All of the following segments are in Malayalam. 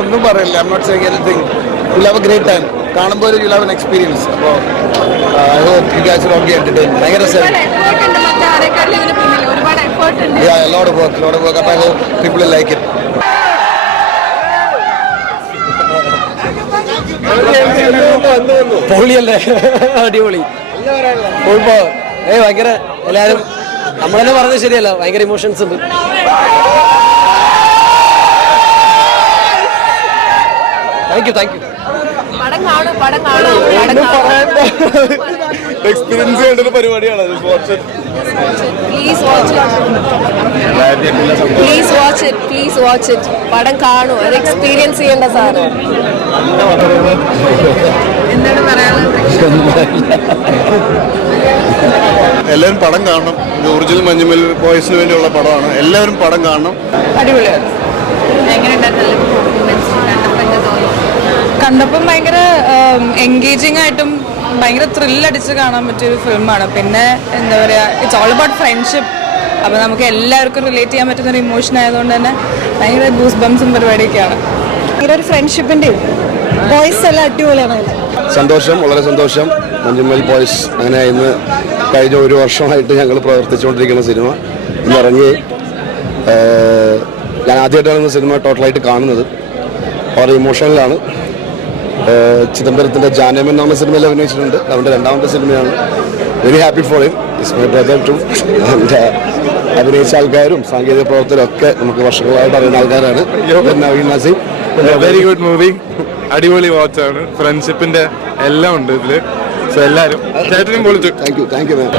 ഒന്നും പറയില്ല. I am not saying anything. You have a great time. കാണുമ്പോൾ യു ഹാവ് എൻ എക്സ്പീരിയൻസ്. അപ്പോൾ I hope you guys will be entertain. ഭയങ്കര yeah, a lot of work. I hope people will like it. പൊളിയല്ലേ, അടിപൊളി. ഭയങ്കര എല്ലാവരും നമ്മളെന്നെ പറഞ്ഞത് ശരിയല്ല, ഭയങ്കര ഇമോഷൻസ് ഉണ്ട്. Thank you. എക്സ്പീരിയൻസ് ചെയ്യേണ്ട ഒരു പരിപാടിയാണ്. Please watch it. പടം കാണൂ, അത് എക്സ്പീരിയൻസ് ചെയ്യേണ്ട സാറ്. എന്താണ് പറയാനുള്ളത്? എല്ലാവരും പടം കാണണം. ഇത് ഒറിജിനൽ മഞ്ഞുമൽ ബോയ്സിന് വേണ്ടിയുള്ള പടമാണ്. എല്ലാവരും പടം കാണണം. അടിപൊളിയാണ്. കണ്ടപ്പം ഭയങ്കര എൻഗേജിങ് ആയിട്ടും ഭയങ്കര ത്രില്ലടിച്ച് കാണാൻ പറ്റിയൊരു ഫിലിമാണ്. പിന്നെ എന്താ പറയുക, ഇറ്റ്സ് ഓൾ അബൌട്ട് ഫ്രണ്ട്ഷിപ്പ്. അപ്പോൾ നമുക്ക് എല്ലാവർക്കും റിലേറ്റ് ചെയ്യാൻ പറ്റുന്ന ഒരു ഇമോഷൻ ആയതുകൊണ്ട് തന്നെ ഭയങ്കര ഗൂസ് ബംസും പരിപാടിയൊക്കെയാണ്. ഭയങ്കര ഒരു ഫ്രണ്ട്ഷിപ്പിൻ്റെ ബോയ്സ് എല്ലാം അടിപൊളിയാണ്. സന്തോഷം, വളരെ സന്തോഷം. മഞ്ഞുമൽ ബോയ്സ് അങ്ങനെ ഇന്ന് കഴിഞ്ഞ ഒരു വർഷമായിട്ട് ഞങ്ങൾ പ്രവർത്തിച്ചുകൊണ്ടിരിക്കുന്ന സിനിമ ഇന്നിറങ്ങി. ഞാൻ ആദ്യമായിട്ടാണ് സിനിമ ടോട്ടലായിട്ട് കാണുന്നത്. വളരെ ഇമോഷണലാണ്. ചിദംബരത്തിൻ്റെ ജാനമൻ എന്ന സിനിമയിൽ അഭിനയിച്ചിട്ടുണ്ട്. അവൻ്റെ രണ്ടാമത്തെ സിനിമയാണ്. Very happy for him. It's my brother too. അഭിനയിച്ച ആൾക്കാരും സാങ്കേതിക പ്രവർത്തകരും ഒക്കെ നമുക്ക് വർഷങ്ങളായിട്ട് അറിയുന്ന ആൾക്കാരാണ്. Naveen Naseem. Very good movie. അടിപൊളി വാച്ചാണ്. ഫ്രണ്ട്ഷിപ്പിന്റെ എല്ലാം ഉണ്ട് ഇതില്. സോ എല്ലാവരും ചേട്ടനും പൊളിച്ചു. Thank you ma'am.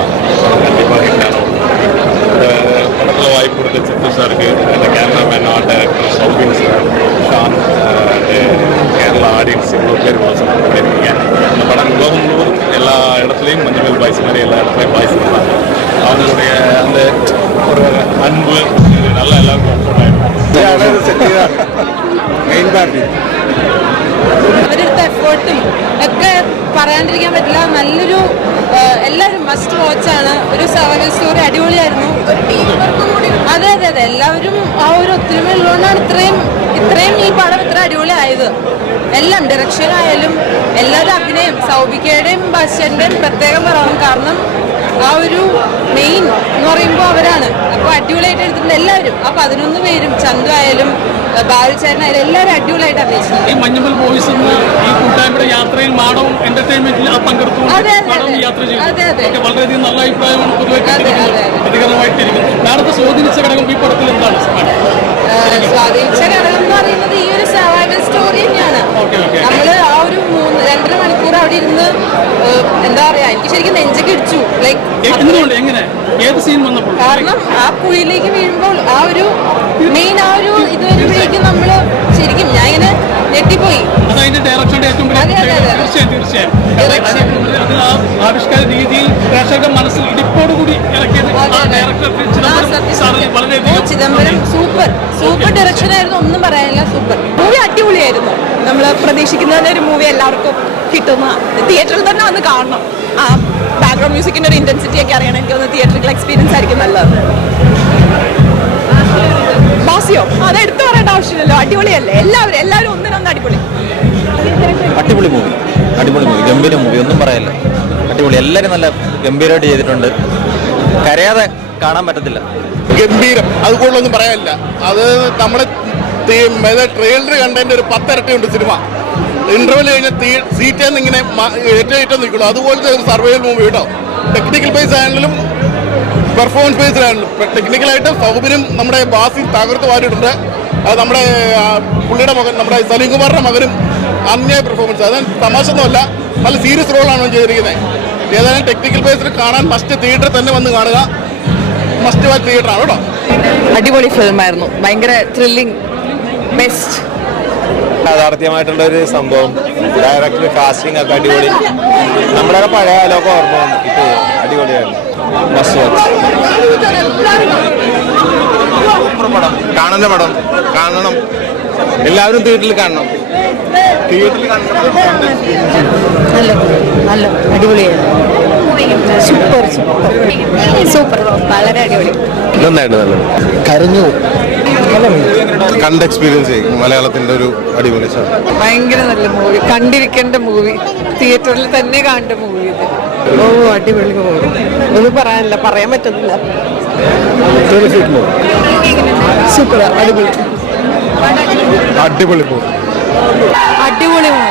படத்தில் வாய்ப்பு கொடுத்த சித்து சாருக்கு, அந்த cameraman, art director Soubin sir, Shaan, Kerala audience இவ்வளோ பேர் இவ்வளோ சப்போர்ட் பண்ணியிருக்கீங்க. இந்த படம் உலகம் முழுவதும் எல்லா இடத்துலையும் மஞ்சள் பாய்ஸ் மாதிரி எல்லா இடத்துலையும் பாய்ஸ் பண்ணாங்க. அவங்களுடைய அந்த ஒரு அன்பு நல்லா எல்லாருக்கும் ஒர்க் ஆகிடும். അവരെടുത്ത എഫേർട്ടും ഒക്കെ പറയാണ്ടിരിക്കാൻ പറ്റില്ല. നല്ലൊരു എല്ലാവരും മസ്റ്റ് വാച്ചാണ്. ഒരു സർവൈവൽ സ്റ്റോറി അടിപൊളിയായിരുന്നു. അതെ, എല്ലാവരും ആ ഒരു ഒത്തൊരുമ ഉള്ളതുകൊണ്ടാണ് ഇത്രയും ഈ പടം ഇത്ര അടിപൊളിയായത്. എല്ലാം ഡയറക്ഷൻ ആയാലും എല്ലാവരും അഭിനയം, സൗബികയുടെയും ബാഷ്യൻ്റെയും പ്രത്യേകം പറയണം. കാരണം ആ ഒരു മെയിൻ എന്ന് പറയുമ്പോൾ അവരാണ്. അപ്പോൾ അടിപൊളിയായിട്ട് എടുത്തിട്ടുണ്ട് എല്ലാവരും. ആ 11 പേരും, ചന്തു ആയാലും ബാലുചേട്ടനായാലും എല്ലാവരും അടിപൊളിയായിട്ട് അഭിനയിച്ചിട്ടുണ്ട്. ഈ മഞ്ഞുമൽ ബോയ്സ് എന്ന ഈ കൂട്ടായ്മയുടെ യാത്രയിൽ മാടവും എന്റർടൈൻമെന്റിൽ പങ്കെടുത്തു യാത്ര ചെയ്തു. വളരെയധികം നല്ല അഭിപ്രായമാണ് പൊതുവെ പ്രതികരണമായിട്ടിരിക്കുന്നത്. നാളത്തെ സ്വാധീനിച്ച ഘടകം ഈ പടത്തിൽ എന്താണ്? സ്വാധീനിച്ച ഘടകം എന്ന് പറയുന്നത് ഈ ഒരു സർവൈവൽ സ്റ്റോറി തന്നെയാണ്. നമ്മള് ആ ഒരു 2.5 മണിക്കൂർ അവിടെ ഇരുന്ന് എന്താ പറയാ, എനിക്ക് ശരിക്കും നെഞ്ചൊക്കെ ഇടിച്ചു. ലൈക്ക് എങ്ങനെ ഏത് സീൻ വന്നപ്പോൾ? കാരണം ആ കുഴിയിലേക്ക് വീഴുമ്പോൾ ആ ഒരു മെയിൻ ആ ഒരു ഇത് വരുമ്പോഴേക്കും നമ്മള് ശരിക്കും ഞാൻ ഇങ്ങനെ ഞെട്ടിപ്പോയി. അതതിന്റെ ഡയറക്ഷന്റെ ഏറ്റവും തീർച്ചയായും ആവിഷ്കാര രീതിയിൽ പ്രേക്ഷകരുടെ മനസ്സിൽ ഇടിപ്പോടുകൂടി ഇറക്കിയത് ചിദംബരം സൂപ്പർ ഡയറക്ഷൻ ആയിരുന്നു. ഒന്നും പറയാനില്ല. സൂപ്പർ മൂവി, അടിപൊളിയായിരുന്നു. നമ്മൾ പ്രതീക്ഷിക്കുന്ന ഒരു മൂവി എല്ലാവർക്കും കിട്ടുന്ന, തിയേറ്ററിൽ തന്നെ വന്ന് കാണണം. ആ ബാക്ക്ഗ്രൗണ്ട് മ്യൂസിക്കിന്റെ ഒരു ഇന്റൻസിറ്റി ഒക്കെ അറിയണം. എനിക്ക് തോന്നുന്നു തിയേറ്ററിൽ എക്സ്പീരിയൻസ് ആയിരിക്കും നല്ലത്. ബാസിയോ അത് എടുത്തു പറയേണ്ട ആവശ്യമില്ലല്ലോ. അടിപൊളിയല്ലേ. എല്ലാവരും ഒന്നിനൊന്ന് അടിപൊളി. അടിപൊളി മൂവി, ഗംഭീര മൂവി, ഒന്നും പറയല്ല. അടിപൊളി. എല്ലാവരും നല്ല ഗംഭീരമായിട്ട് ചെയ്തിട്ടുണ്ട്. കരയാതെ കാണാൻ പറ്റത്തില്ല. ഗംഭീരം. അതുകൊണ്ടൊന്നും പറയാനില്ല. അത് നമ്മുടെ ട്രെയിലർ കണ്ടതിൻ്റെ ഒരു 10 ഇരട്ടിയുണ്ട് സിനിമ. ഇന്റർവെൽ കഴിഞ്ഞാൽ സീറ്റേന്ന് ഇങ്ങനെ ഏറ്റവും നിൽക്കുള്ളൂ. അതുപോലത്തെ ഒരു സർവൈവൽ മൂവി കേട്ടോ. ടെക്നിക്കൽ ബേസ് ആണെങ്കിലും പെർഫോമൻസ് ബേസിലാണെങ്കിലും. ടെക്നിക്കലായിട്ട് സൗബിനും നമ്മുടെ ബാസിയും തകർത്ത് വാരിയിട്ടുണ്ട്. അത് നമ്മുടെ പുള്ളിയുടെ മകൻ, നമ്മുടെ സലീം കുമാറിന്റെ മകനും അന്യായ പെർഫോമൻസ്. അത് തമാശയൊന്നുമല്ല, നല്ല സീരിയസ് റോളാണ് ചെയ്തിരിക്കുന്നത്. ഏതായാലും ടെക്നിക്കൽ ബേസിൽ കാണാൻ മസ്റ്റ് തിയേറ്ററിൽ തന്നെ വന്ന് കാണുക. മസ്റ്റ് വാച്ച് തിയേറ്ററാണ് കേട്ടോ. അടിപൊളി ഫിലിമായിരുന്നു. ഭയങ്കര ത്രില്ലിംഗ്, ബെസ്റ്റ്. യാഥാർത്ഥ്യമായിട്ടുള്ള ഒരു സംഭവം. ഡയറക്ടർ, കാസ്റ്റിംഗ് ഒക്കെ അടിപൊളി. നമ്മുടെ പഴയ കാലമൊക്കെ ഓർമ്മ വന്നു. ഇത് അടിപൊളിയായിരുന്നു. കാണുന്ന പടം കാണണം. എല്ലാവരും തിയേറ്ററിൽ കാണണം. നല്ല അടിപൊളിയായിരുന്നു. സൂപ്പർ വളരെ അടിപൊളി. നന്നായിട്ട്. കരഞ്ഞു. കണ്ട് എക്സ്പീരിയൻസ് ചെയ്യും മലയാളത്തിന്റെ ഒരു അടിപൊളി സാധനം. ഭയങ്കര നല്ല മൂവി, കണ്ടിരിക്കേണ്ട മൂവി, തിയേറ്ററിൽ തന്നെ കാണേണ്ട മൂവി ഇത്. ഓ അടിപൊളി മൂവി, ഒന്നും പറയാനില്ല, പറയാൻ പറ്റുന്നില്ല. സൂപ്പർ, അടിപൊളി അടിപൊളി അടിപൊളി മൂവി.